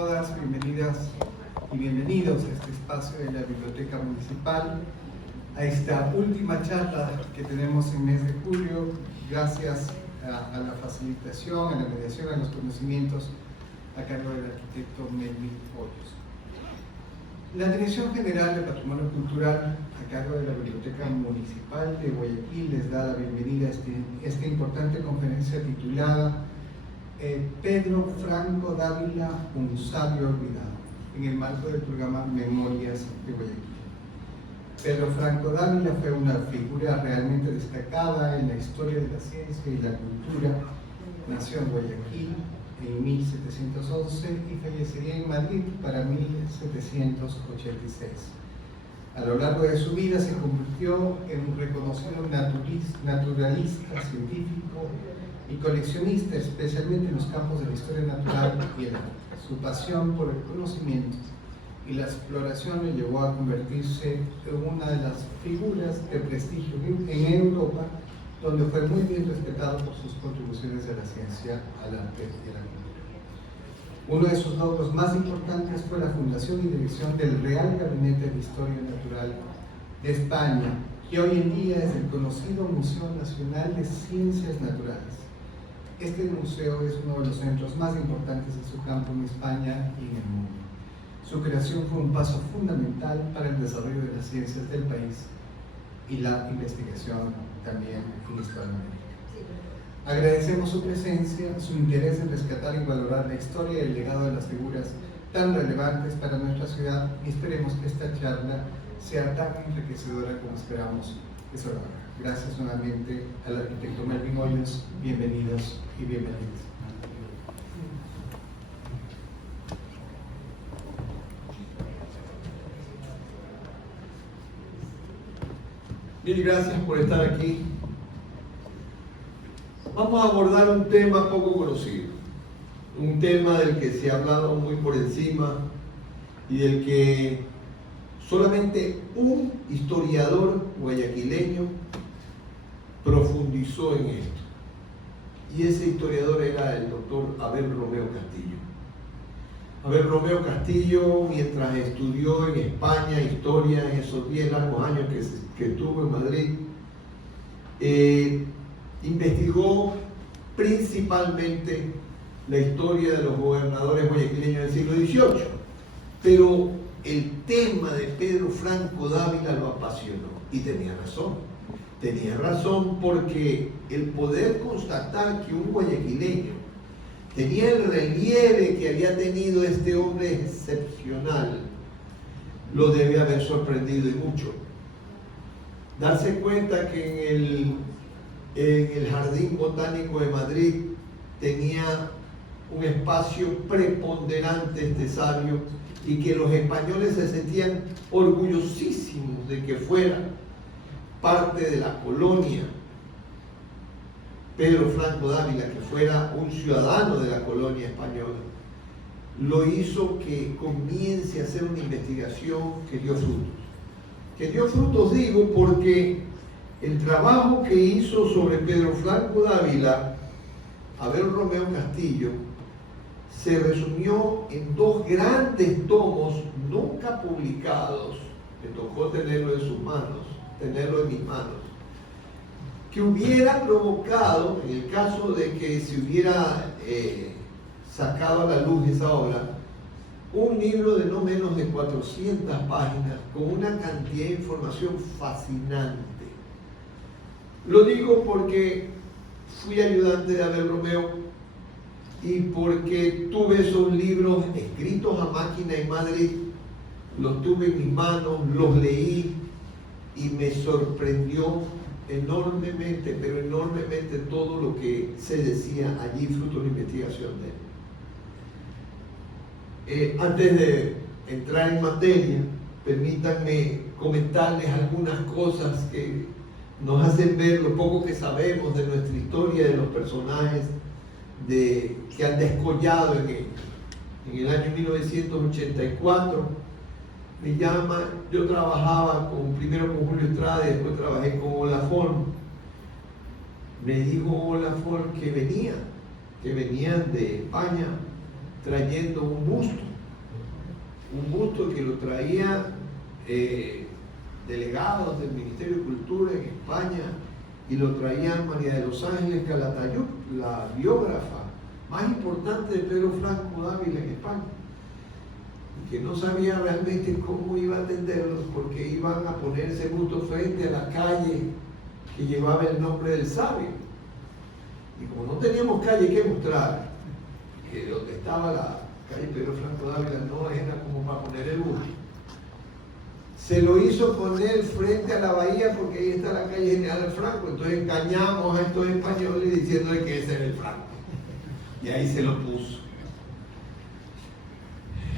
todas, bienvenidas y bienvenidos a este espacio de la Biblioteca Municipal, a esta última charla que tenemos en mes de julio, gracias a la facilitación, a la mediación, a los conocimientos a cargo del arquitecto Melvin Hoyos. La Dirección General de Patrimonio Cultural, a cargo de la Biblioteca Municipal de Guayaquil, les da la bienvenida a esta importante conferencia titulada Pedro Franco Dávila, un sabio olvidado, en el marco del programa Memorias de Guayaquil. Pedro Franco Dávila fue una figura realmente destacada en la historia de la ciencia y la cultura. Nació en Guayaquil en 1711 y fallecería en Madrid para 1786. A lo largo de su vida se convirtió en un reconocido naturalista, científico y coleccionista, especialmente en los campos de la historia natural y el arte. Su pasión por el conocimiento y la exploración le llevó a convertirse en una de las figuras de prestigio en Europa, donde fue muy bien respetado por sus contribuciones a la ciencia, al arte y a la cultura. Uno de sus logros más importantes fue la fundación y dirección del Real Gabinete de Historia Natural de España, que hoy en día es el conocido Museo Nacional de Ciencias Naturales. Este museo es uno de los centros más importantes de su campo en España y en el mundo. Su creación fue un paso fundamental para el desarrollo de las ciencias del país y la investigación también en Hispanoamérica. Agradecemos su presencia, su interés en rescatar y valorar la historia y el legado de las figuras tan relevantes para nuestra ciudad, y esperemos que esta charla sea tan enriquecedora como esperamos que se lo haga. Gracias nuevamente al arquitecto Melvin Hoyos. Bienvenidos y bienvenidas. Mil gracias por estar aquí. Vamos a abordar un tema poco conocido, un tema del que se ha hablado muy por encima y del que solamente un historiador guayaquileño profundizó en esto. Y ese historiador era el doctor Abel Romeo Castillo. Abel Romeo Castillo, mientras estudió en España historia en esos 10 largos años que estuvo en Madrid, investigó principalmente la historia de los gobernadores guayaquileños del siglo XVIII, pero el tema de Pedro Franco Dávila lo apasionó y tenía razón. Tenía razón porque el poder constatar que un guayaquileño tenía el relieve que había tenido este hombre excepcional lo debe haber sorprendido y mucho. Darse cuenta que en el Jardín Botánico de Madrid tenía un espacio preponderante este sabio y que los españoles se sentían orgullosísimos de que fuera parte de la colonia Pedro Franco Dávila, que fuera un ciudadano de la colonia española, lo hizo que comience a hacer una investigación que dio frutos. Que dio frutos, digo, porque el trabajo que hizo sobre Pedro Franco Dávila, Abel Romeo Castillo, se resumió en 2 grandes tomos nunca publicados. Me tocó tenerlo en sus manos, tenerlo en mis manos, que hubiera provocado, en el caso de que se hubiera sacado a la luz esa obra, un libro de no menos de 400 páginas con una cantidad de información fascinante. Lo digo porque fui ayudante de Abel Romeo y porque tuve esos libros escritos a máquina en Madrid, los tuve en mis manos, los leí y me sorprendió enormemente, pero enormemente todo lo que se decía allí fruto de la investigación de él. Antes de entrar en materia, permítanme comentarles algunas cosas que nos hacen ver lo poco que sabemos de nuestra historia, de los personajes que han descollado en ella. En el año 1984 me llama, yo trabajaba primero con Julio Estrada y después trabajé con Olafón. Me dijo Olafón que venían de España trayendo un busto que lo traía delegados del Ministerio de Cultura en España, y lo traía María de los Ángeles Calatayud, la biógrafa más importante de Pedro Franco Dávila en España, y que no sabía realmente cómo iba a atenderlos, porque iban a poner ese busto frente a la calle que llevaba el nombre del sabio, y como no teníamos calle que mostrar, que donde estaba la calle Pedro Franco Dávila no era como para poner el busto, se lo hizo poner frente a la bahía, porque ahí está la calle General Franco. Entonces engañamos a estos españoles diciéndole que ese era el Franco, y ahí se lo puso.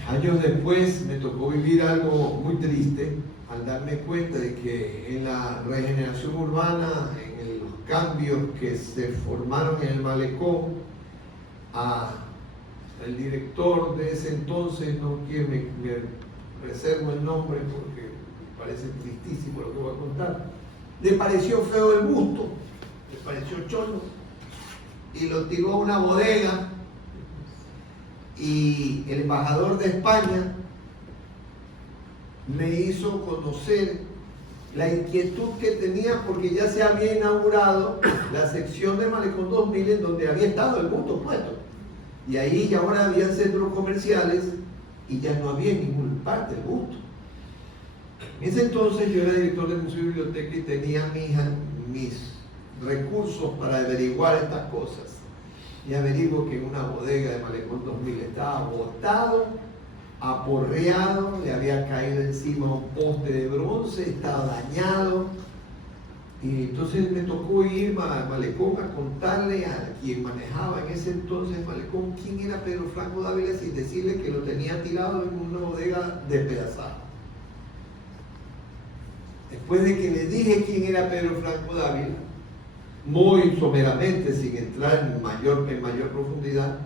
Años después me tocó vivir algo muy triste al darme cuenta de que en la regeneración urbana, en los cambios que se formaron en el malecón, el director de ese entonces, no quiero, me reservo el nombre porque me parece tristísimo lo que voy a contar, le pareció feo el busto, le pareció cholo, y lo tiró a una bodega. Y el embajador de España me hizo conocer la inquietud que tenía, porque ya se había inaugurado la sección de Malecón 2000 en donde había estado el busto puesto, y ahí ya ahora había centros comerciales y ya no había en ninguna parte el busto. En ese entonces yo era director del Museo y Biblioteca y tenía mis recursos para averiguar estas cosas, y averiguo que en una bodega de Malecón 2000 estaba botado, aporreado, le había caído encima un poste de bronce, estaba dañado. Y entonces me tocó ir a Malecón a contarle a quien manejaba en ese entonces Malecón quién era Pedro Franco Dávila, sin decirle que lo tenía tirado en una bodega despedazada. Después de que le dije quién era Pedro Franco Dávila, muy someramente, sin entrar en mayor profundidad,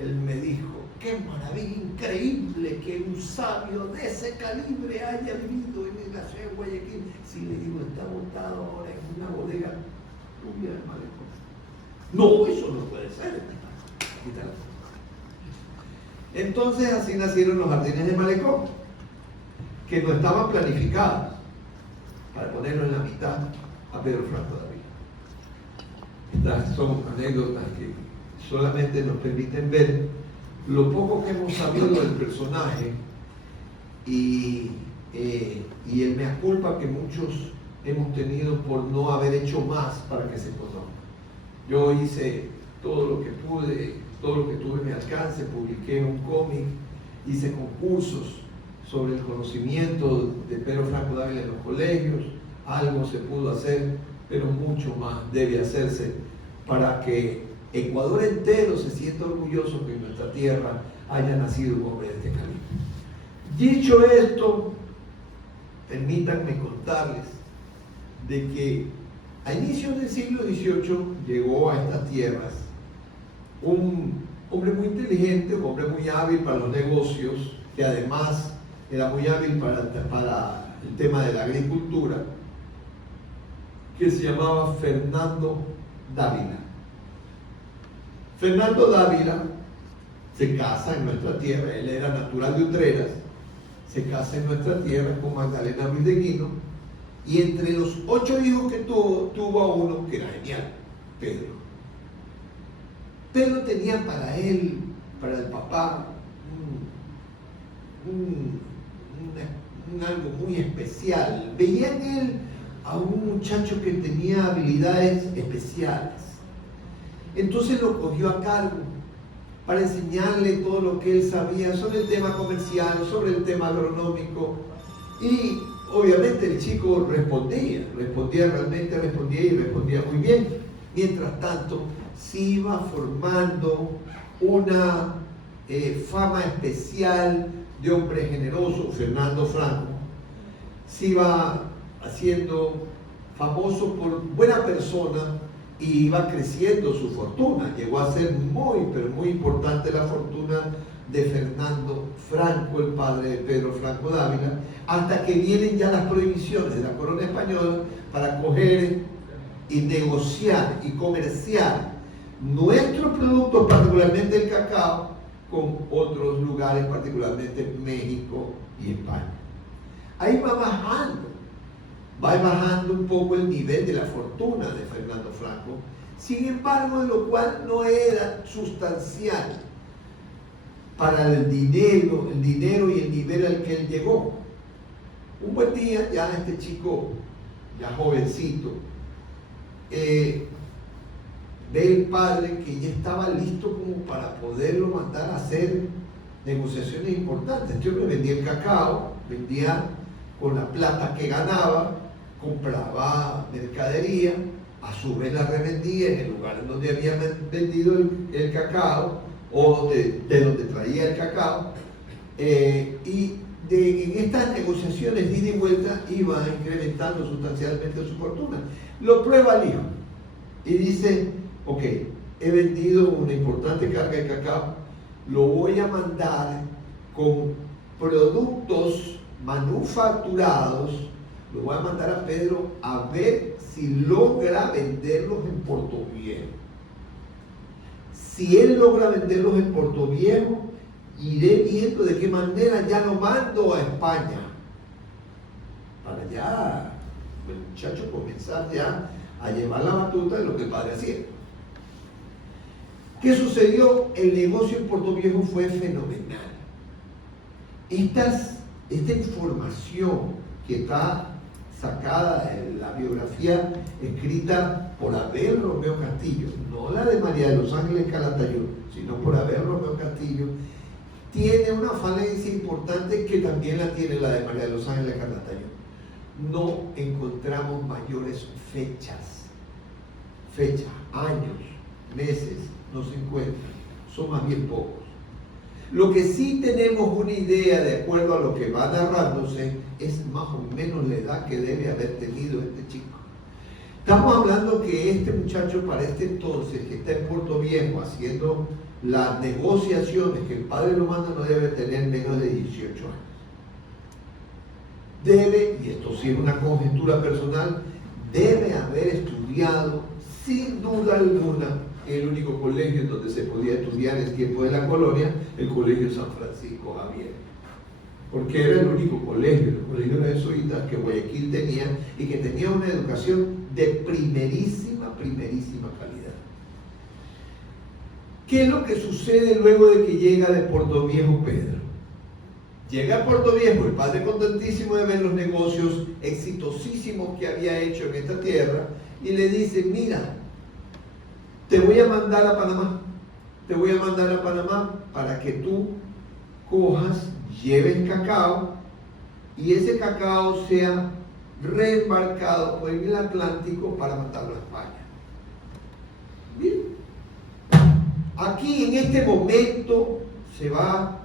él me dijo: qué maravilla, increíble que un sabio de ese calibre haya vivido en la ciudad de Guayaquil. Sí, le digo, está botado ahora en una bodega rubia del malecón. No, eso no puede ser. Entonces así nacieron los jardines de Malecón, que no estaban planificados para ponerlo en la mitad a Pedro Franco Dávila. Estas son anécdotas que solamente nos permiten ver lo poco que hemos sabido del personaje y el mea culpa que muchos hemos tenido por no haber hecho más para que se conozca. Yo hice todo lo que pude, todo lo que tuve a mi alcance, publiqué un cómic, hice concursos sobre el conocimiento de Pedro Franco Dávila en los colegios. Algo se pudo hacer, pero mucho más debe hacerse para que Ecuador entero se sienta orgulloso que en nuestra tierra haya nacido un hombre de este calibre. Dicho esto, permítanme contarles de que a inicios del siglo XVIII llegó a estas tierras un hombre muy inteligente, un hombre muy hábil para los negocios, que además era muy hábil para el tema de la agricultura, que se llamaba Fernando Dávila. Fernando Dávila se casa en nuestra tierra, él era natural de Utreras, se casa en nuestra tierra con Magdalena Ruiz de Guino, y entre los 8 hijos que tuvo a uno que era genial, Pedro. Pedro tenía para él, para el papá, algo muy especial. Veía en él a un muchacho que tenía habilidades especiales. Entonces lo cogió a cargo para enseñarle todo lo que él sabía sobre el tema comercial, sobre el tema agronómico, y obviamente el chico respondía muy bien. Mientras tanto, se iba formando una fama especial de hombre generoso. Fernando Franco se iba haciendo famoso por buena persona y iba creciendo su fortuna. Llegó a ser pero muy importante la fortuna de Fernando Franco, el padre de Pedro Franco Dávila, hasta que vienen ya las prohibiciones de la corona española para coger y negociar y comerciar nuestros productos, particularmente el cacao, con otros lugares, particularmente México y España. Ahí va bajando un poco el nivel de la fortuna de Fernando Franco, sin embargo, lo cual no era sustancial para el dinero y el nivel al que él llegó. Un buen día, ya este chico, ya jovencito, ve el padre que ya estaba listo como para poderlo mandar a hacer negociaciones importantes. Este hombre vendía el cacao, vendía con la plata que ganaba, compraba mercadería, a su vez la revendía en el lugar donde había vendido el cacao o de donde traía el cacao, y en estas negociaciones de ida y vuelta iba incrementando sustancialmente su fortuna. Lo prueba el hijo y dice: ok, he vendido una importante carga de cacao, lo voy a mandar con productos manufacturados, lo voy a mandar a Pedro a ver si logra venderlos en Puerto Viejo. Si él logra venderlos en Puerto Viejo, iré viendo de qué manera ya lo mando a España, para ya el muchacho comenzar ya a llevar la batuta de lo que el padre hacía. ¿Qué sucedió? El negocio en Puerto Viejo fue fenomenal. Esta información que está sacada de la biografía escrita por Abel Romeo Castillo, no la de María de los Ángeles Calatayud, sino por Abel Romeo Castillo, tiene una falencia importante que también la tiene la de María de los Ángeles Calatayud. No encontramos mayores fechas, años, meses, no se encuentran, son más bien pocos. Lo que sí tenemos una idea, de acuerdo a lo que va narrándose, es más o menos la edad que debe haber tenido este chico. Estamos hablando que este muchacho, para este entonces, que está en Puerto Viejo haciendo las negociaciones que el padre lo manda, no debe tener menos de 18 años. Debe, y esto sí es una conjetura personal, debe haber estudiado, sin duda alguna, el único colegio en donde se podía estudiar en el tiempo de la colonia, el Colegio San Francisco Javier, porque era el único colegio, el colegio jesuita que Guayaquil tenía, y que tenía una educación de primerísima calidad. ¿Qué es lo que sucede luego de que llega de Puerto Viejo Pedro? Llega a Puerto Viejo, el padre contentísimo de ver los negocios exitosísimos que había hecho en esta tierra, y le dice: mira, te voy a mandar a Panamá para que tú cojas, lleves cacao, y ese cacao sea reembarcado por el Atlántico para mandarlo a España. Bien. Aquí en este momento se va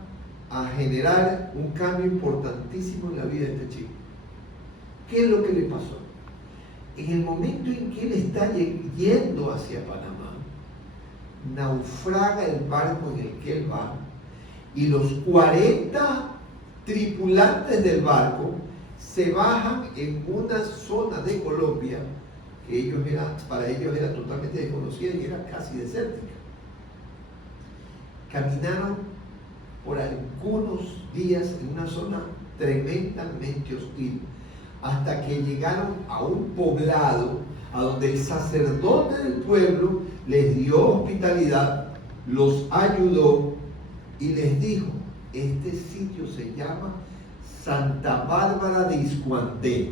a generar un cambio importantísimo en la vida de este chico. ¿Qué es lo que le pasó? En el momento en que él está yendo hacia Panamá, naufraga el barco en el que él va, y los 40 tripulantes del barco se bajan en una zona de Colombia que para ellos era totalmente desconocida y era casi desértica. Caminaron por algunos días en una zona tremendamente hostil, hasta que llegaron a un poblado a donde el sacerdote del pueblo les dio hospitalidad, los ayudó y les dijo: este sitio se llama Santa Bárbara de Iscuanté.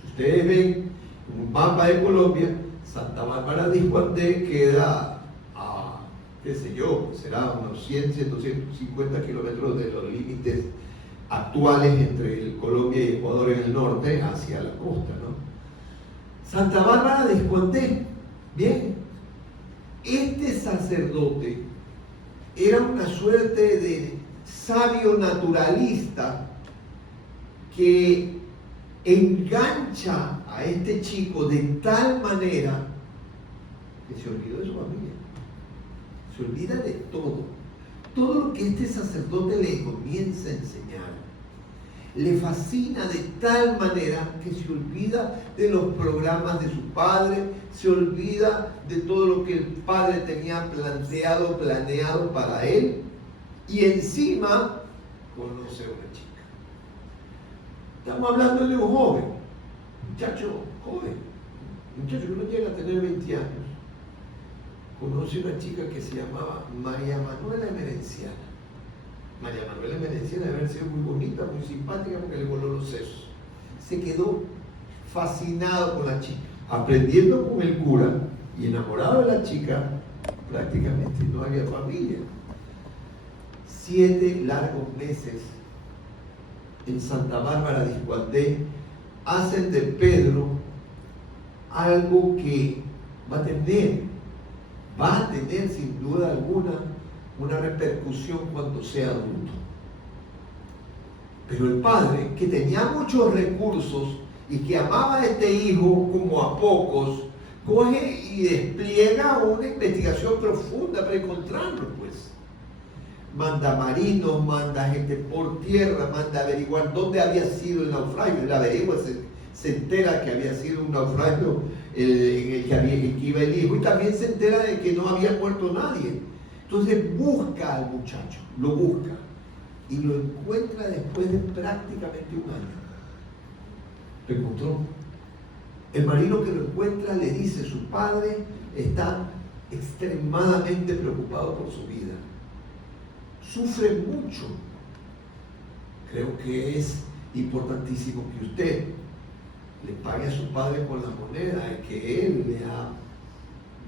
Si ustedes ven un mapa de Colombia, Santa Bárbara de Iscuanté queda a, qué sé yo, será unos 100, 150 kilómetros de los límites actuales entre Colombia y Ecuador en el norte, hacia la costa, ¿no? Santa Bárbara de Iscuanté. Bien, este sacerdote era una suerte de sabio naturalista que engancha a este chico de tal manera que se olvidó de su familia, se olvida de todo lo que este sacerdote le comienza a enseñar. le fascina de tal manera que se olvida de los programas de su padre, se olvida de todo lo que el padre tenía planeado para él, y encima conoce a una chica. Estamos hablando de un joven, muchacho que no llega a tener 20 años. Conoce una chica que se llamaba María Manuela Emerenciana. María Manuela Emerenciana debe haber sido muy bonita, muy simpática, porque le voló los sesos. Se quedó fascinado con la chica, aprendiendo con el cura y enamorado de la chica. Prácticamente no había familia. 7 largos meses en Santa Bárbara de Iscuandé hacen de Pedro algo que va a tener sin duda alguna una repercusión cuando sea adulto. Pero el padre, que tenía muchos recursos y que amaba a este hijo como a pocos, coge y despliega una investigación profunda para encontrarlo, pues. Manda marinos, manda gente por tierra, manda averiguar dónde había sido el naufragio. Él averigua, se entera que había sido un naufragio en el que iba el hijo, y también se entera de que no había muerto nadie. Entonces busca al muchacho, lo busca y lo encuentra después de prácticamente un año. Lo encontró. El marino que lo encuentra le dice: su padre está extremadamente preocupado por su vida, sufre mucho. Creo que es importantísimo que usted le pague a su padre con la moneda que él le ha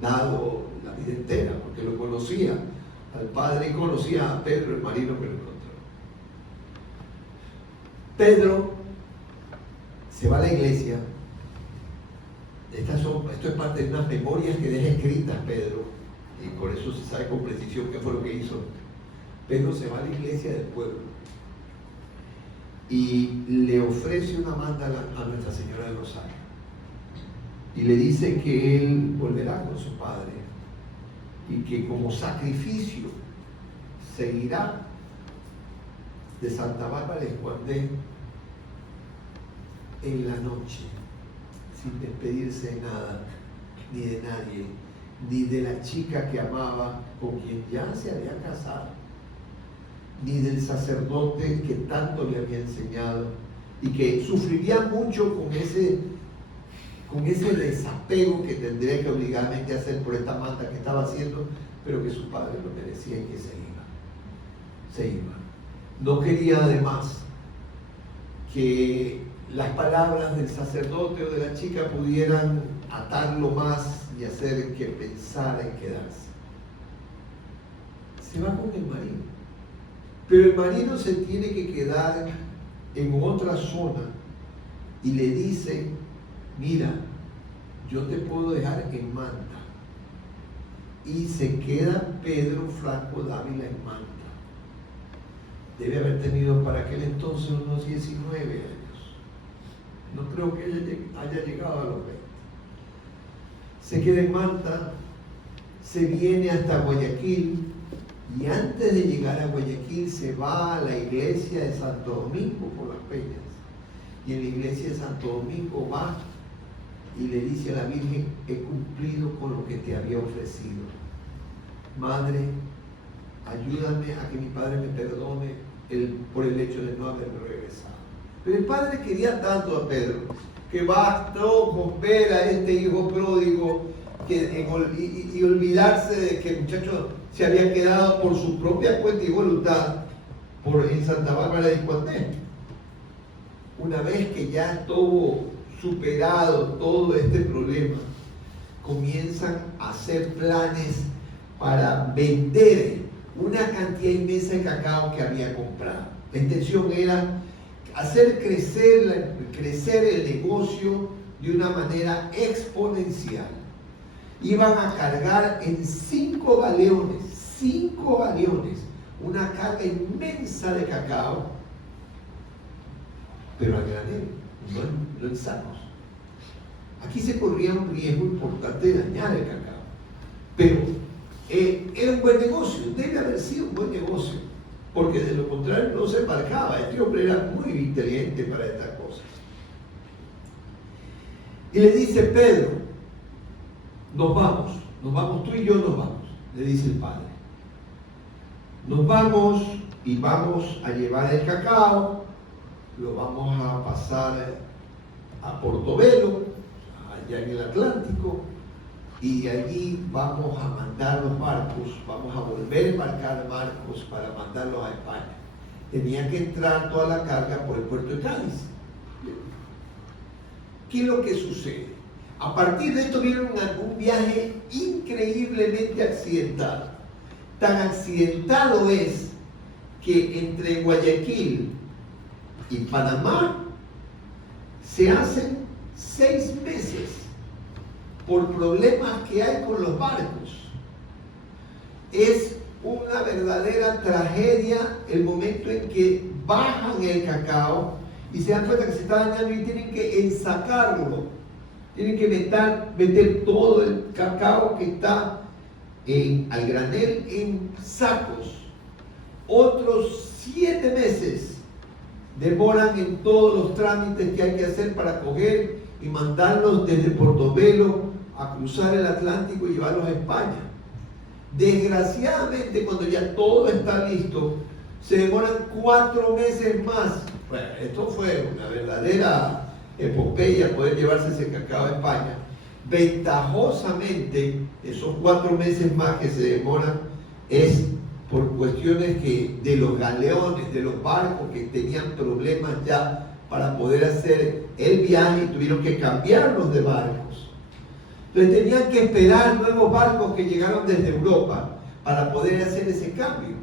dado la vida entera, porque lo conocía al padre y conocía a Pedro, el marino que lo encontró. Pedro se va a la iglesia. Esto es parte de unas memorias que deja escritas Pedro, y por eso se sabe con precisión qué fue lo que hizo. Pedro se va a la iglesia del pueblo y le ofrece una manda a Nuestra Señora del Rosario, y le dice que él volverá con su padre y que como sacrificio seguirá de Santa Bárbara de Iscuandé en la noche, sin despedirse de nada, ni de nadie, ni de la chica que amaba, con quien ya se había casado, ni del sacerdote que tanto le había enseñado, y que sufriría mucho con ese desapego que tendría que obligadamente hacer por esta manda que estaba haciendo, pero que su padre lo merecía y que se iba. No quería además que las palabras del sacerdote o de la chica pudieran atarlo más y hacer que pensara en quedarse. Se va con el marino, pero el marino se tiene que quedar en otra zona y le dice: mira, yo te puedo dejar en Manta. Y se queda Pedro Franco Dávila en Manta. Debe haber tenido para aquel entonces unos 19 años. No creo que haya llegado a los 20. Se queda en Manta, se viene hasta Guayaquil, y antes de llegar a Guayaquil se va a la iglesia de Santo Domingo por las Peñas. Y en la iglesia de Santo Domingo va y le dice a la Virgen: he cumplido con lo que te había ofrecido. Madre, ayúdame a que mi padre me perdone por el hecho de no haberme regresado. Pero el padre quería tanto a Pedro que bastó con ver a este hijo pródigo y olvidarse de que el muchacho se había quedado por su propia cuenta y voluntad en Santa Bárbara de Iscuandé. Una vez que ya estuvo superado todo este problema, comienzan a hacer planes para vender una cantidad inmensa de cacao que había comprado. La intención era hacer crecer el negocio de una manera exponencial. Iban a cargar en 5 galeones, una carga inmensa de cacao, pero al granero, no en sacos. Aquí se corría un riesgo importante de dañar el cacao, pero era un buen negocio, debe haber sido un buen negocio, porque de lo contrario no se embarcaba. Este hombre era muy inteligente para estas cosas. Y le dice: Pedro, nos vamos, tú y yo nos vamos, le dice el padre. Nos vamos y vamos a llevar el cacao, lo vamos a pasar a Portobelo, allá en el Atlántico, y allí vamos a mandar los barcos, vamos a volver a embarcar barcos para mandarlos a España. Tenía que entrar toda la carga por el puerto de Cádiz. ¿Qué es lo que sucede? A partir de esto viene un viaje increíblemente accidentado. Tan accidentado es que entre Guayaquil y Panamá se hacen 6 meses por problemas que hay con los barcos. Es una verdadera tragedia el momento en que bajan el cacao y se dan cuenta que se está dañando y tienen que ensacarlo. Tienen que meter todo el cacao que está al granel en sacos. Otros 7 meses demoran en todos los trámites que hay que hacer para coger y mandarlos desde Portobelo a cruzar el Atlántico y llevarlos a España. Desgraciadamente, cuando ya todo está listo, se demoran 4 meses más. Bueno, esto fue una verdadera epopeya poder llevarse ese cacao a España. Ventajosamente, esos 4 meses más que se demoran es por cuestiones de los galeones, de los barcos que tenían problemas ya para poder hacer el viaje y tuvieron que cambiarlos de barcos. Entonces tenían que esperar nuevos barcos que llegaron desde Europa para poder hacer ese cambio.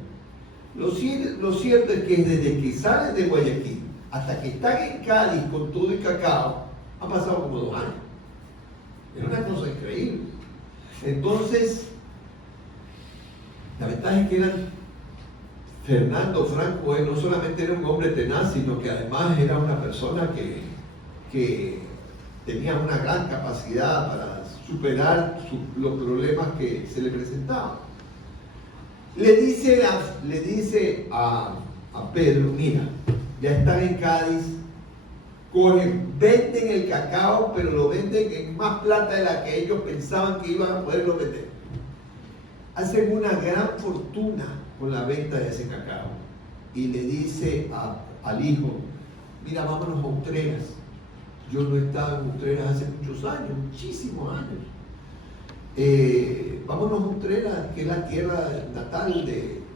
Lo cierto es que desde que salen de Guayaquil hasta que están en Cádiz con todo el cacao, han pasado como 2 años. Era una cosa increíble. Entonces, la ventaja es que Fernando Franco no solamente era un hombre tenaz, sino que además era una persona que tenía una gran capacidad para superar los problemas que se le presentaban. Le dice a Pedro: mira, ya están en Cádiz, venden el cacao, pero lo venden en más plata de la que ellos pensaban que iban a poderlo vender. Hacen una gran fortuna con la venta de ese cacao. Y le dice al hijo: mira, vámonos a Utrera. Yo no he estado en Utrera hace muchos años, muchísimos años. Vámonos a Utrera, que es la tierra natal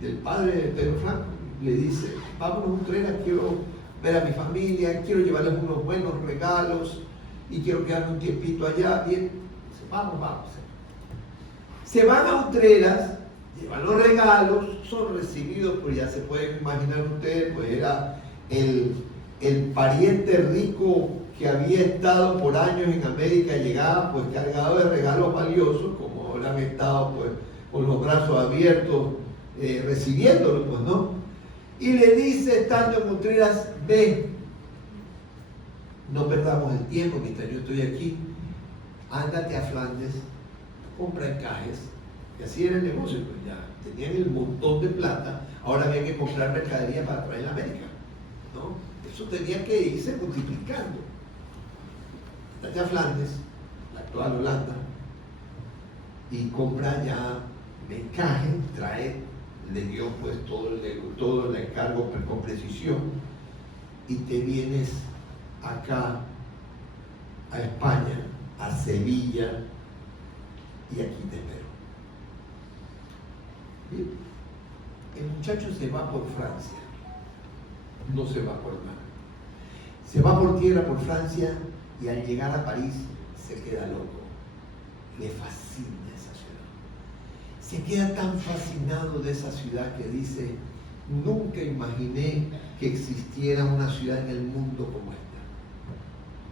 del padre de Pedro Franco. Le dice: vámonos a Utrera, quiero ver a mi familia, quiero llevarles unos buenos regalos y quiero quedarme un tiempito allá. Bien, dice: vamos. Se van a Utreras, llevan los regalos, son recibidos, pues ya se pueden imaginar ustedes, pues era el pariente rico que había estado por años en América, llegaba pues cargado de regalos valiosos, como ahora han estado pues con los brazos abiertos recibiéndolo, pues, ¿no? Y le dice, estando en Utreras: ve, no perdamos el tiempo mientras yo estoy aquí, ándate a Flandes, compra encajes. Y así era el negocio, pues ya tenían el montón de plata, ahora había que comprar mercadería para traer a América, ¿no? Eso tenía que irse multiplicando. Ándate a Flandes, la actual Holanda, y compra ya encaje, le dio pues todo el encargo con precisión, y te vienes acá a España, a Sevilla, y aquí te espero. Bien. El muchacho se va por Francia, no se va por mar. Se va por tierra por Francia y al llegar a París se queda loco. Le fascina esa ciudad. Se queda tan fascinado de esa ciudad que dice: nunca imaginé que existiera una ciudad en el mundo como esta.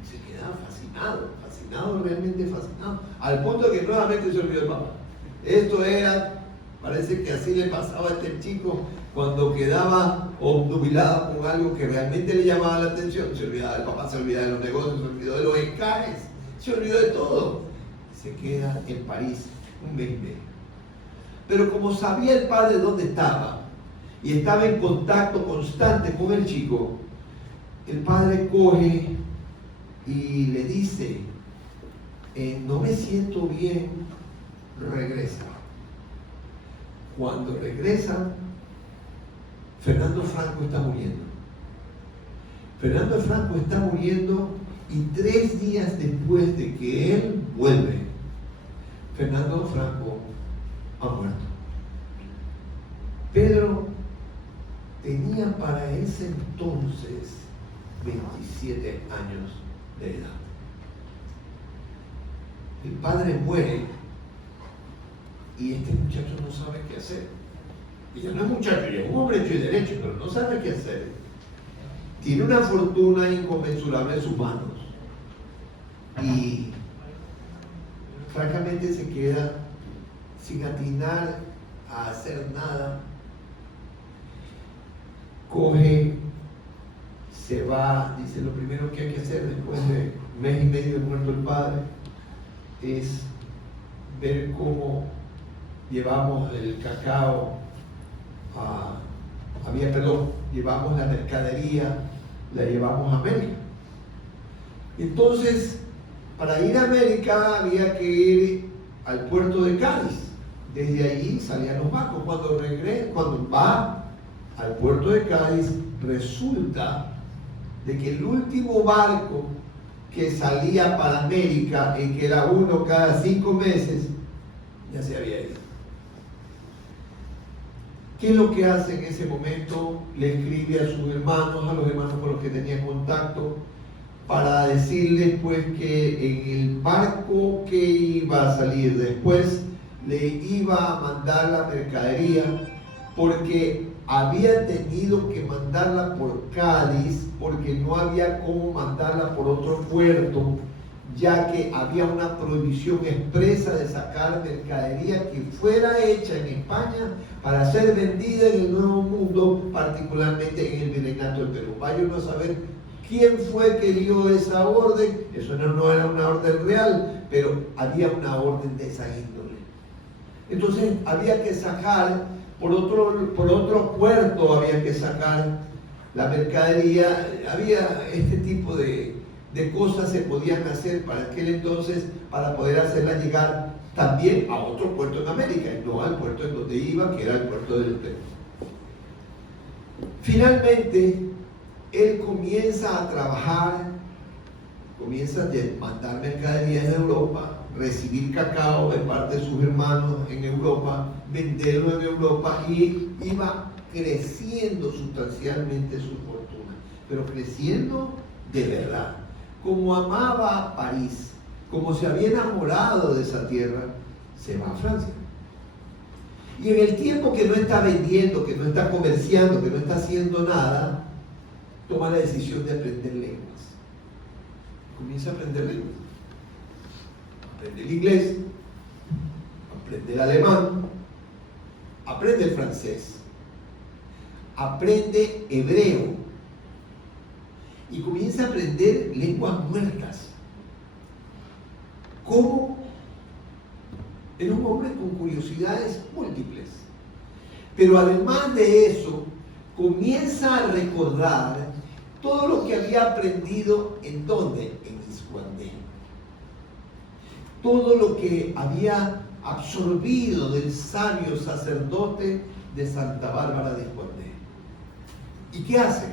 Y se queda fascinado, realmente fascinado, al punto de que nuevamente se olvidó el Papa. Esto era, parece que así le pasaba a este chico cuando quedaba obnubilado con algo que realmente le llamaba la atención. Se olvidaba del Papa, se olvidaba de los negocios, se olvidó de los encajes, se olvidó de todo. Se queda en París un mes y medio. Pero como sabía el padre dónde estaba, y estaba en contacto constante con el chico, el padre coge y le dice, no me siento bien, regresa. Cuando regresa, Fernando Franco está muriendo. Fernando Franco está muriendo y 3 días después de que él vuelve, Fernando Franco ha muerto. Pedro tenía para ese entonces 27 años de edad. El padre muere y este muchacho no sabe qué hacer. Y ya no es muchacho, ya es un hombre hecho y derecho, pero no sabe qué hacer. Tiene una fortuna inconmensurable en sus manos y francamente se queda sin atinar a hacer nada. Coge, se va, dice, lo primero que hay que hacer después de 1 mes y medio de muerto el padre es ver cómo llevamos el cacao llevamos la mercadería, la llevamos a América. Entonces, para ir a América había que ir al puerto de Cádiz. Desde allí salían los barcos. Cuando va al puerto de Cádiz, resulta de que el último barco que salía para América, en que era uno cada 5 meses, ya se había ido. ¿Qué es lo que hace en ese momento? Le escribe a sus hermanos, a los hermanos con los que tenía contacto, para decirles pues que en el barco que iba a salir después le iba a mandar la mercadería, porque había tenido que mandarla por Cádiz porque no había cómo mandarla por otro puerto, ya que había una prohibición expresa de sacar mercadería que fuera hecha en España para ser vendida en el Nuevo Mundo, particularmente en el Virreinato del Perú. Vaya uno a saber quién fue que dio esa orden. Eso no era una orden real, pero había una orden de esa índole. Entonces había que sacar por otro puerto, había que sacar la mercadería. Había este tipo de cosas se podían hacer para aquel entonces para poder hacerla llegar también a otro puerto en América, y no al puerto en donde iba, que era el puerto del Perú. Finalmente, él comienza a trabajar, comienza a mandar mercaderías de Europa, recibir cacao de parte de sus hermanos en Europa, venderlo en Europa, y iba creciendo sustancialmente su fortuna, pero creciendo de verdad. Como amaba París, como se había enamorado de esa tierra, se va a Francia. Y en el tiempo que no está vendiendo, que no está comerciando, que no está haciendo nada, toma la decisión de aprender lenguas. Comienza a aprender lenguas. Aprende el inglés, aprende el alemán, aprende el francés, aprende hebreo y comienza a aprender lenguas muertas. ¿Cómo? Era un hombre con curiosidades múltiples. Pero además de eso, comienza a recordar todo lo que había aprendido. ¿En dónde? En Iscuandé. Todo lo que había absorbido del sabio sacerdote de Santa Bárbara de Iscuandé. ¿Y qué hace?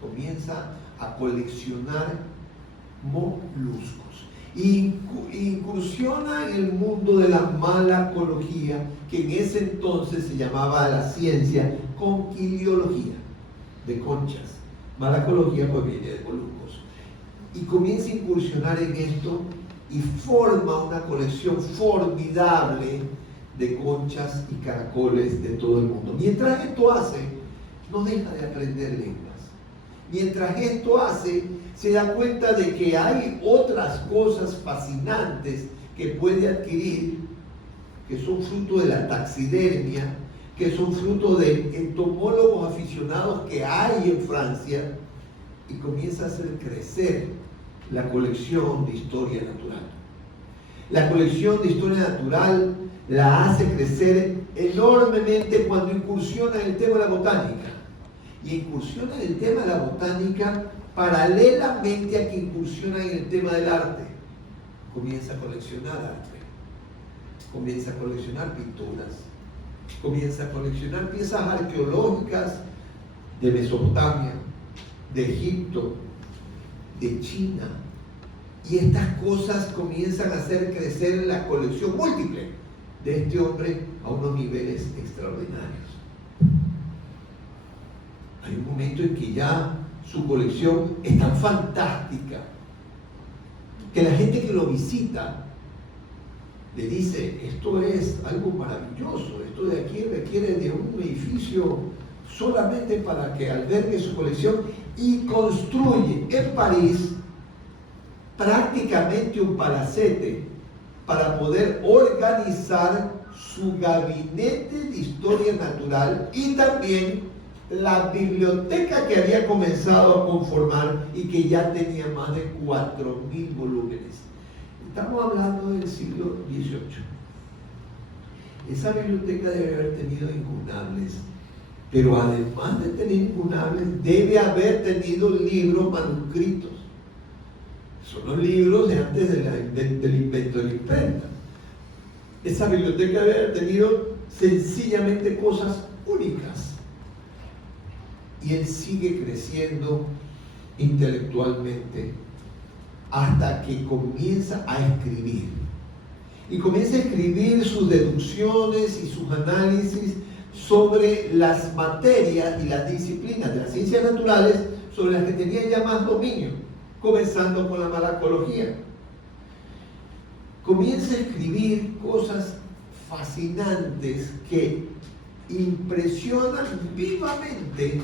Comienza a coleccionar moluscos. Y incursiona en el mundo de la malacología, que en ese entonces se llamaba la ciencia conquiliología, de conchas. Malacología pues viene de moluscos. Y comienza a incursionar en esto y forma una colección formidable de conchas y caracoles de todo el mundo. Mientras esto hace, no deja de aprender lenguas. Mientras esto hace, se da cuenta de que hay otras cosas fascinantes que puede adquirir, que son fruto de la taxidermia, que son fruto de entomólogos aficionados que hay en Francia, y comienza a hacer crecer la colección de historia natural. La colección de historia natural la hace crecer enormemente cuando incursiona en el tema de la botánica. Y incursiona en el tema de la botánica paralelamente a que incursiona en el tema del arte. Comienza a coleccionar arte, comienza a coleccionar pinturas, comienza a coleccionar piezas arqueológicas de Mesopotamia, de Egipto, de China. Y estas cosas comienzan a hacer crecer la colección múltiple de este hombre a unos niveles extraordinarios. Hay un momento en que ya su colección es tan fantástica que la gente que lo visita le dice: esto es algo maravilloso, esto de aquí requiere de un edificio solamente para que albergue su colección, y construye en París prácticamente un palacete para poder organizar su gabinete de historia natural y también la biblioteca que había comenzado a conformar y que ya tenía más de 4.000 volúmenes. Estamos hablando del siglo XVIII. Esa biblioteca debe haber tenido incunables, pero además de tener incunables, debe haber tenido libros manuscritos. Son los libros de antes del invento de la imprenta. Esa biblioteca debe haber tenido sencillamente cosas únicas. Y él sigue creciendo intelectualmente hasta que comienza a escribir. Y comienza a escribir sus deducciones y sus análisis sobre las materias y las disciplinas de las ciencias naturales sobre las que tenía ya más dominio, comenzando con la malacología. Comienza a escribir cosas fascinantes que impresionan vivamente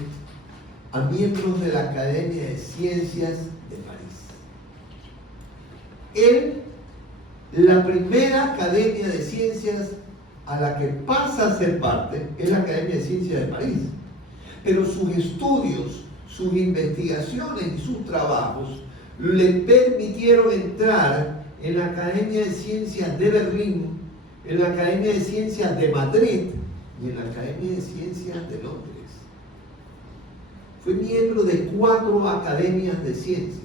a miembros de la Academia de Ciencias de París. La primera Academia de Ciencias a la que pasa a ser parte es la Academia de Ciencias de París. Pero sus estudios, sus investigaciones y sus trabajos le permitieron entrar en la Academia de Ciencias de Berlín, en la Academia de Ciencias de Madrid y en la Academia de Ciencias de Londres. Fue miembro de 4 academias de ciencias.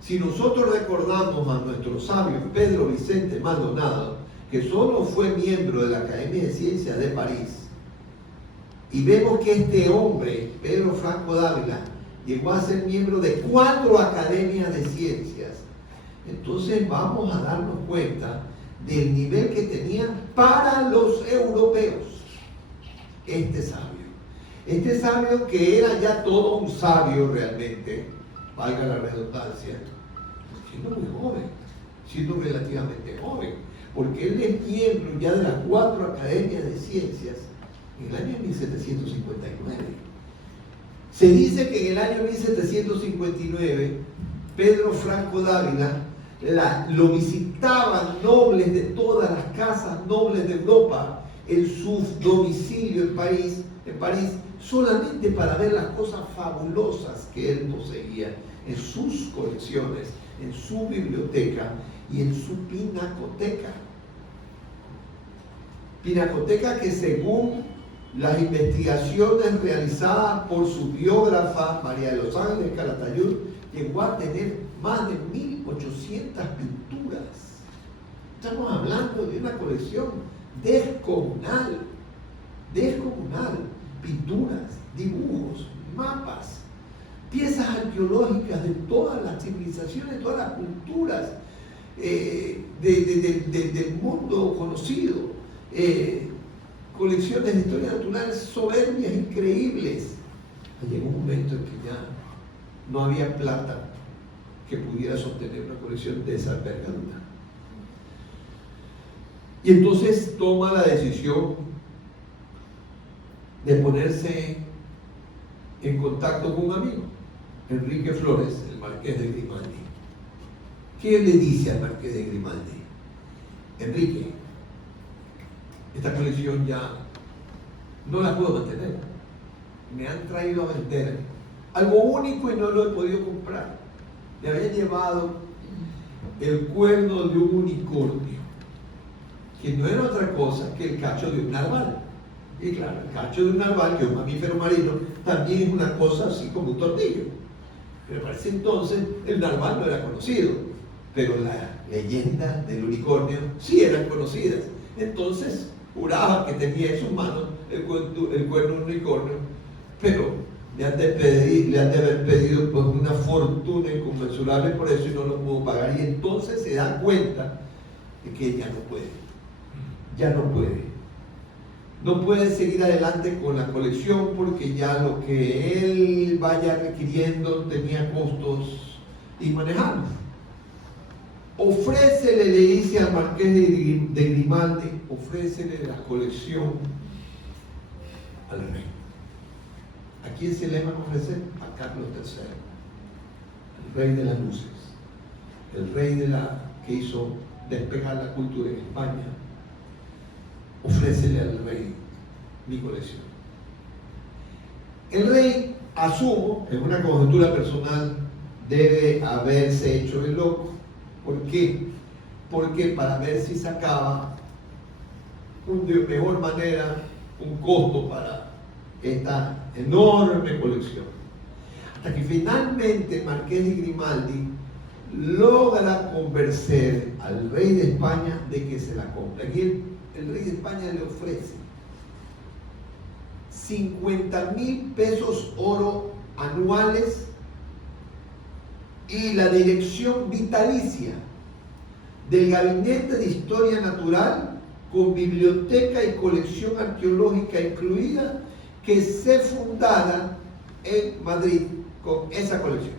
Si nosotros recordamos a nuestro sabio Pedro Vicente Maldonado, que solo fue miembro de la Academia de Ciencias de París, y vemos que este hombre, Pedro Franco Dávila, llegó a ser miembro de 4 academias de ciencias, entonces vamos a darnos cuenta del nivel que tenía para los europeos este sabio. Este sabio, que era ya todo un sabio realmente, valga la redundancia, siendo muy joven, siendo relativamente joven, porque él es miembro ya de las 4 academias de ciencias en el año 1759. Se dice que en el año 1759 Pedro Franco Dávila lo visitaban nobles de todas las casas nobles de Europa en su domicilio en París, solamente para ver las cosas fabulosas que él poseía en sus colecciones, en su biblioteca y en su pinacoteca. Pinacoteca que, según las investigaciones realizadas por su biógrafa María de los Ángeles Calatayud, llegó a tener más de 1.800 pinturas. Estamos hablando de una colección descomunal. Pinturas, dibujos, mapas, piezas arqueológicas de todas las civilizaciones, todas las culturas del mundo conocido, colecciones de historia natural soberbias, increíbles. Llegó un momento en que ya no había plata que pudiera sostener una colección de esa envergadura. Y entonces toma la decisión de ponerse en contacto con un amigo, Enrique Flores, el marqués de Grimaldi. ¿Qué le dice al marqués de Grimaldi? Enrique, esta colección ya no la puedo mantener. Me han traído a vender algo único y no lo he podido comprar. Me habían llevado el cuerno de un unicornio. que no era otra cosa que el cacho de un narval. Y claro, el cacho de un narval, que es un mamífero marino, también es una cosa así como un tornillo. Pero para ese entonces el narval no era conocido, pero la leyenda del unicornio sí eran conocidas. Entonces juraban que tenía en sus manos el cuerno de un unicornio, pero le han de haber pedido pues una fortuna inconmensurable por eso y no lo pudo pagar. Y entonces se da cuenta de que ya no puede. No puede seguir adelante con la colección porque ya lo que él vaya requiriendo tenía costos inmanejables. Ofrécele, le dice al marqués de Grimaldi, ofrécele la colección al rey. ¿A quién se le va a ofrecer? A Carlos III, el rey de las luces, el rey que hizo despegar la cultura en España. Ofrécele al rey mi colección. El rey, asumo, en una conjetura personal, debe haberse hecho el loco. ¿Por qué? Porque para ver si sacaba de mejor manera un costo para esta enorme colección. Hasta que finalmente Marqués de Grimaldi logra convencer al rey de España de que se la compre. Aquí el rey de España le ofrece 50.000 pesos oro anuales y la dirección vitalicia del Gabinete de Historia Natural con biblioteca y colección arqueológica incluida, que se fundara en Madrid con esa colección.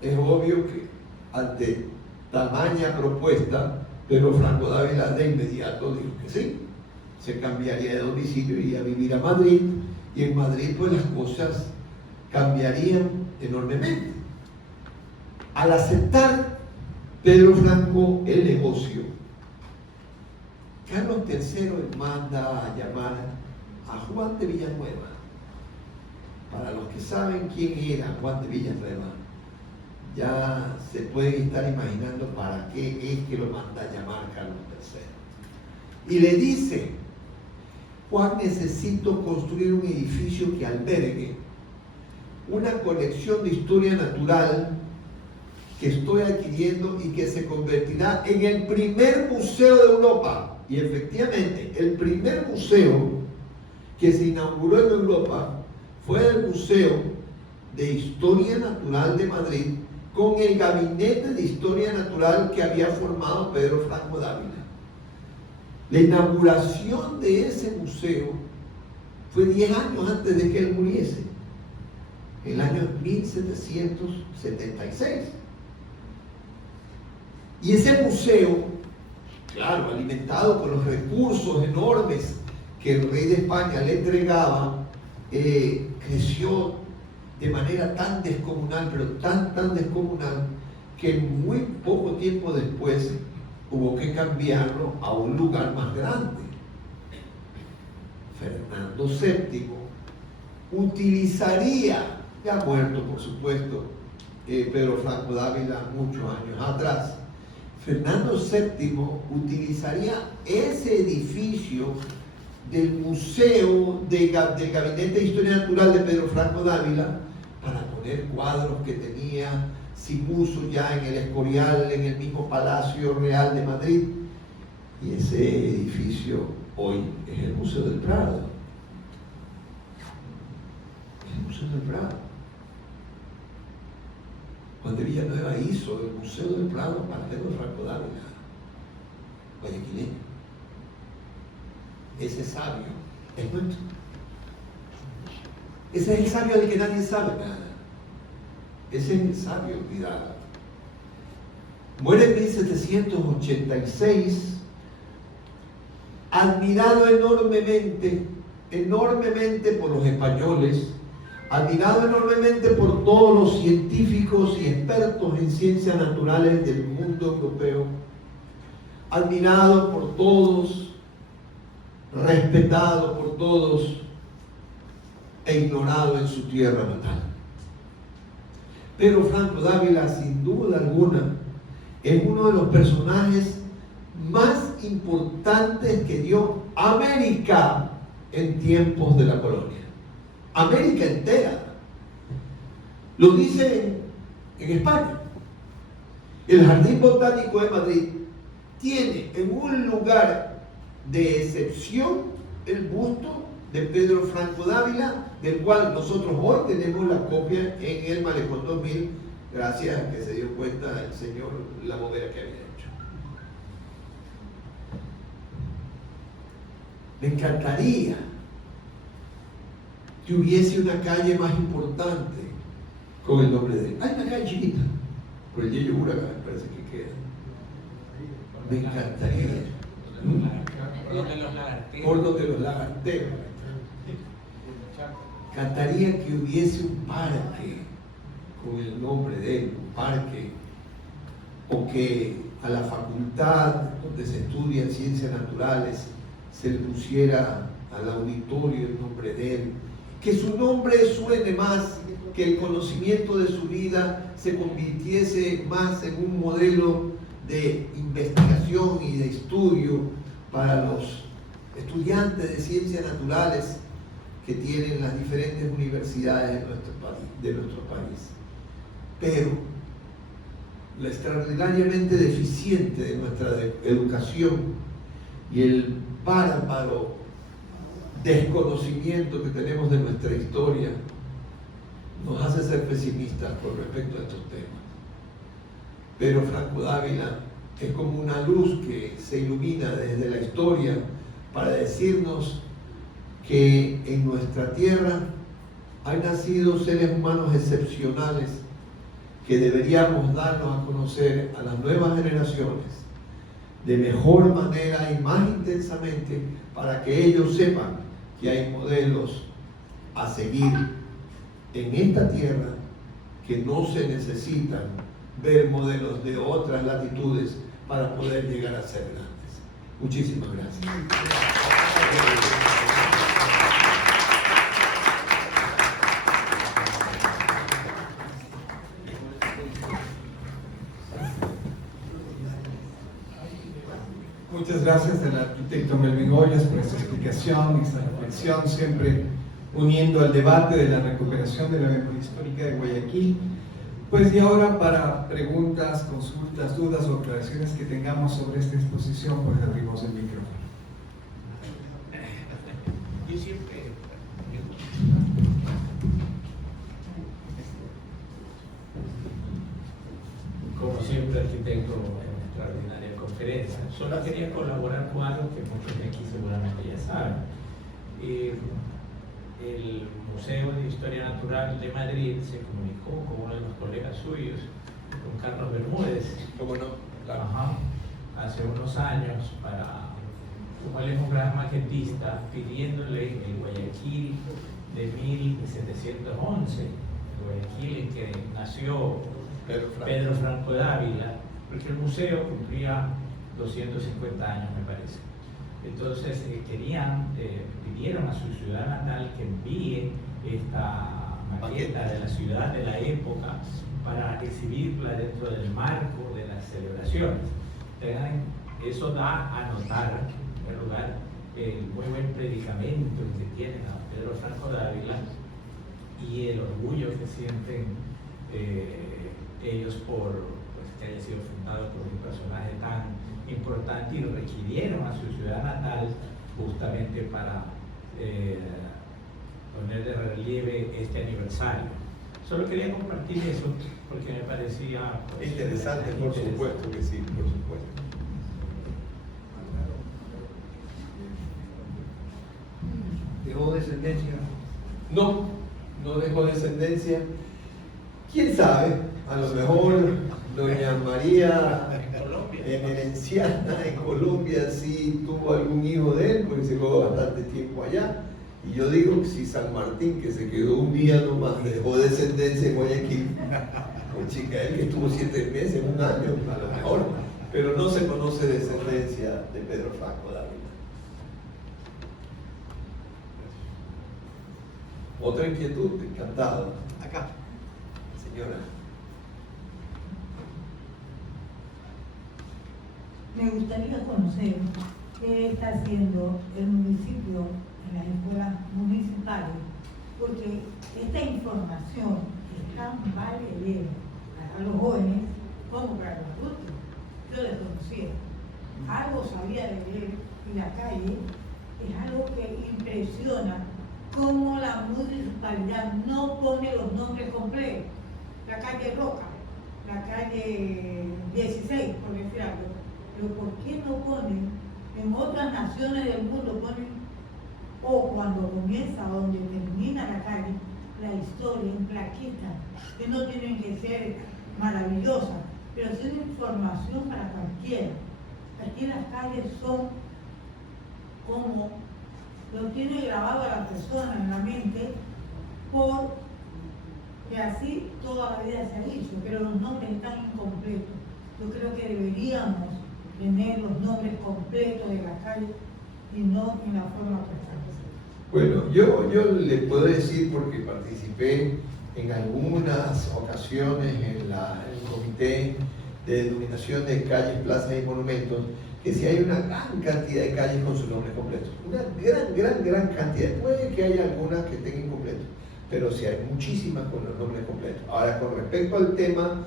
Es obvio que ante tamaña propuesta, Pedro Franco Dávila de inmediato dijo que sí, se cambiaría de domicilio y iría a vivir a Madrid, y en Madrid pues las cosas cambiarían enormemente. Al aceptar Pedro Franco el negocio, Carlos III manda a llamar a Juan de Villanueva. Para los que saben quién era Juan de Villanueva, ya se pueden estar imaginando para qué es que lo manda a llamar Carlos III. Y le dice: Juan, necesito construir un edificio que albergue una colección de historia natural que estoy adquiriendo y que se convertirá en el primer museo de Europa. Y efectivamente, el primer museo que se inauguró en Europa fue el Museo de Historia Natural de Madrid, con el Gabinete de Historia Natural que había formado Pedro Franco Dávila. La inauguración de ese museo fue 10 años antes de que él muriese, en el año 1776. Y ese museo, claro, alimentado por los recursos enormes que el rey de España le entregaba, creció de manera tan descomunal, pero tan descomunal, que muy poco tiempo después hubo que cambiarlo a un lugar más grande. Fernando VII utilizaría, ya muerto por supuesto, Pedro Franco Dávila muchos años atrás, Fernando VII utilizaría ese edificio del Museo del Gabinete de Historia Natural de Pedro Franco Dávila para poner cuadros que tenía sin uso ya en el Escorial, en el mismo Palacio Real de Madrid. Y ese edificio hoy es el Museo del Prado. Es el Museo del Prado. Juan de Villanueva hizo el Museo del Prado para Pedro Franco Dávila, guayaquileño. Ese sabio es nuestro. Ese es el sabio del que nadie sabe nada. Ese es el sabio olvidado. Muere en 1786, admirado enormemente por los españoles, admirado enormemente por todos los científicos y expertos en ciencias naturales del mundo europeo, admirado por todos, respetado por todos e ignorado en su tierra natal. Pedro Franco Dávila, sin duda alguna, es uno de los personajes más importantes que dio América en tiempos de la colonia. América entera. Lo dicen en España. El Jardín Botánico de Madrid tiene en un lugar de excepción el busto de Pedro Franco Dávila, del cual nosotros hoy tenemos la copia en el Malecón 2000, gracias a que se dio cuenta el señor la bóveda que había hecho. Me encantaría que hubiese una calle más importante con el nombre de él. Hay una calle chiquita, por el Yeyo Huracán, me parece que queda. Me encantaría. Por donde los lagarteros. Encantaría que hubiese un parque con el nombre de él, un parque, o que a la facultad donde se estudian ciencias naturales se le pusiera al auditorio el nombre de él, que su nombre suene más, que el conocimiento de su vida se convirtiese más en un modelo de investigación y de estudio para los estudiantes de ciencias naturales que tienen las diferentes universidades de nuestro país. Pero la extraordinariamente deficiente de nuestra educación y el bárbaro desconocimiento que tenemos de nuestra historia nos hace ser pesimistas con respecto a estos temas. Pero Franco Dávila es como una luz que se ilumina desde la historia para decirnos que en nuestra tierra han nacido seres humanos excepcionales que deberíamos darnos a conocer a las nuevas generaciones de mejor manera y más intensamente para que ellos sepan que hay modelos a seguir en esta tierra, que no se necesitan ver modelos de otras latitudes para poder llegar a ser grandes. Muchísimas gracias. Muchas gracias al arquitecto Melvin Hoyos por esta explicación, esta reflexión, siempre uniendo al debate de la recuperación de la memoria histórica de Guayaquil. Pues y ahora para preguntas, consultas, dudas o aclaraciones que tengamos sobre esta exposición, pues abrimos el micrófono. Yo siempre... Como siempre, arquitecto en extraordinaria conferencia. Solo quería colaborar con algo que muchos de aquí seguramente ya saben. El Museo de Historia Natural de Madrid se comunicó con uno de los colegas suyos, con Carlos Bermúdez. ¿Cómo no? Claro. Hace unos años, como él es un gran maquetista, pidiéndole el Guayaquil de 1711, el Guayaquil en que nació Pedro Franco Dávila, porque el museo cumplía 250 años, me parece. Entonces pidieron a su ciudad natal que envíe esta maqueta de la ciudad de la época para exhibirla dentro del marco de las celebraciones. Eso da a notar, en primer lugar, el muy buen predicamento que tienen a Pedro Franco Dávila y el orgullo que sienten ellos por que haya sido fundado por un personaje tan importante, y requirieron a su ciudad natal justamente para poner de relieve este aniversario. Solo quería compartir eso porque me parecía interesante, por supuesto que sí, por supuesto. ¿Dejó descendencia? No, no dejó descendencia. ¿Quién sabe? A lo mejor doña María Emerenciana en Colombia sí tuvo algún hijo de él, porque se quedó bastante tiempo allá. Y yo digo que si San Martín, que se quedó un día nomás, dejó descendencia en Guayaquil, pues chica, él que estuvo 7 meses, un año, a lo mejor, pero no se conoce descendencia de Pedro Franco Dávila. Otra inquietud, encantado. Acá. Señora. Me gustaría conocer qué está haciendo el municipio en las escuelas municipales, porque esta información es tan valedera para los jóvenes como para los adultos. Yo desconocía, algo sabía de leer y la calle es algo que impresiona cómo la municipalidad no pone los nombres completos. La calle Roca, la calle 16, por decir algo. Pero ¿por qué no ponen, en otras naciones del mundo ponen, o cuando comienza donde termina la calle, la historia en plaquitas, que no tienen que ser maravillosas, pero es una información para cualquiera. Aquí las calles son como lo tiene grabado a la persona en la mente, porque así toda la vida se ha dicho, pero los nombres están incompletos. Yo creo que deberíamos tener los nombres completos de la calle y no en la forma que están. Bueno, yo le puedo decir, porque participé en algunas ocasiones en el comité de denominación de calles, plazas y monumentos, que si hay una gran cantidad de calles con sus nombres completos, una gran cantidad. Puede que haya algunas que estén incompletas, pero sí hay muchísimas con los nombres completos. Ahora, con respecto al tema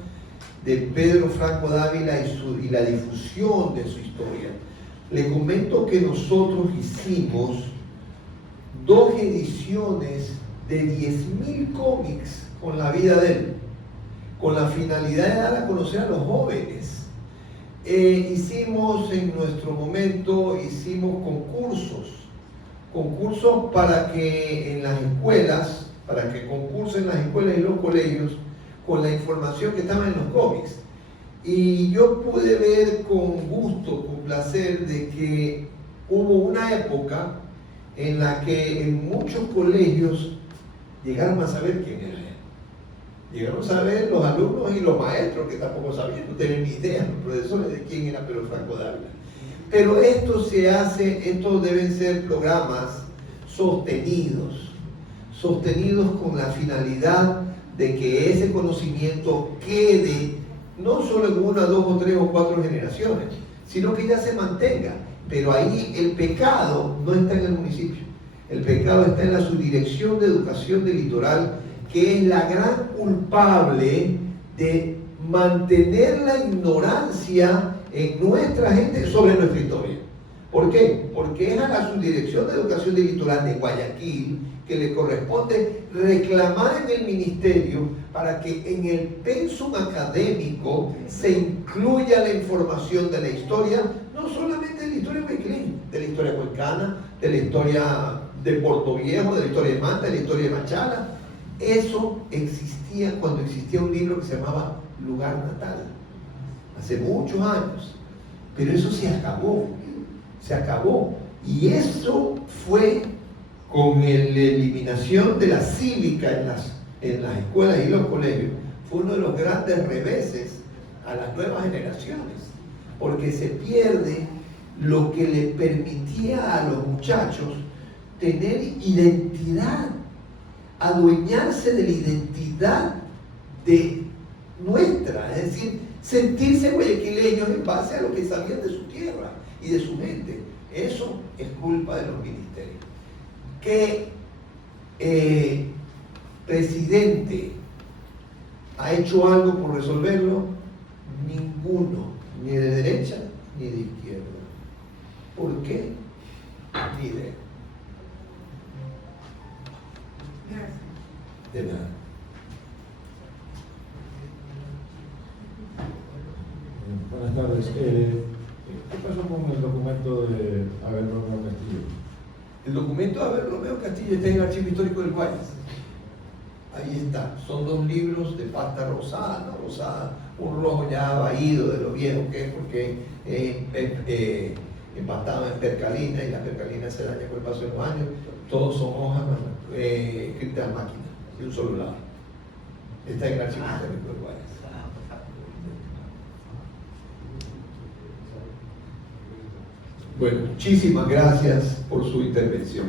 de Pedro Franco Dávila y la difusión de su historia, le comento que nosotros hicimos 2 ediciones de 10.000 cómics con la vida de él, con la finalidad de dar a conocer a los jóvenes. Hicimos en nuestro momento, concursos para que en las escuelas, para que concursen las escuelas y los colegios con la información que estaba en los cómics. Y yo pude ver con gusto, con placer, de que hubo una época en la que en muchos colegios llegaron a saber quién era él. Llegaron a saber los alumnos y los maestros, que tampoco sabían, no tenían ni idea, los profesores, de quién era Pedro Franco Dávila. Pero esto deben ser programas sostenidos con la finalidad de que ese conocimiento quede no solo en 1, 2, 3 o 4 generaciones, sino que ya se mantenga. Pero ahí el pecado no está en el municipio, el pecado está en la Subdirección de Educación del Litoral, que es la gran culpable de mantener la ignorancia en nuestra gente sobre nuestra historia. ¿Por qué? Porque es a la Subdirección de Educación del Litoral de Guayaquil que le corresponde reclamar en el ministerio para que en el pensum académico se incluya la información de la historia, no solamente de la historia de Guayaquil, de la historia cuencana, de la historia de Puerto Viejo, de la historia de Manta, de la historia de Machala. Eso existía cuando existía un libro que se llamaba Lugar Natal, hace muchos años, pero eso se acabó, y eso fue con la eliminación de la cívica en las escuelas y los colegios. Fue uno de los grandes reveses a las nuevas generaciones, porque se pierde lo que le permitía a los muchachos tener identidad, adueñarse de la identidad de nuestra, es decir, sentirse guayaquileños en base a lo que sabían de su tierra y de su gente. Eso es culpa de los ministerios. ¿Qué presidente ha hecho algo por resolverlo? Ninguno, ni de derecha ni de izquierda. ¿Por qué? Ni idea. Gracias. De nada. Buenas tardes. ¿Qué pasó con el documento de Abel Romeo Castillo? El documento de Abel Romeo Castillo está en el Archivo Histórico del Guayas. Ahí está. Son 2 libros de pasta rosada, no rosada, un rojo ya vaído de lo viejo que es, porque empastado en percalina, y la percalina se daña con el paso de los años. Todos son hojas escritas a máquina, de un solo lado. Está en el Archivo Histórico del Guayas. Bueno, muchísimas gracias por su intervención.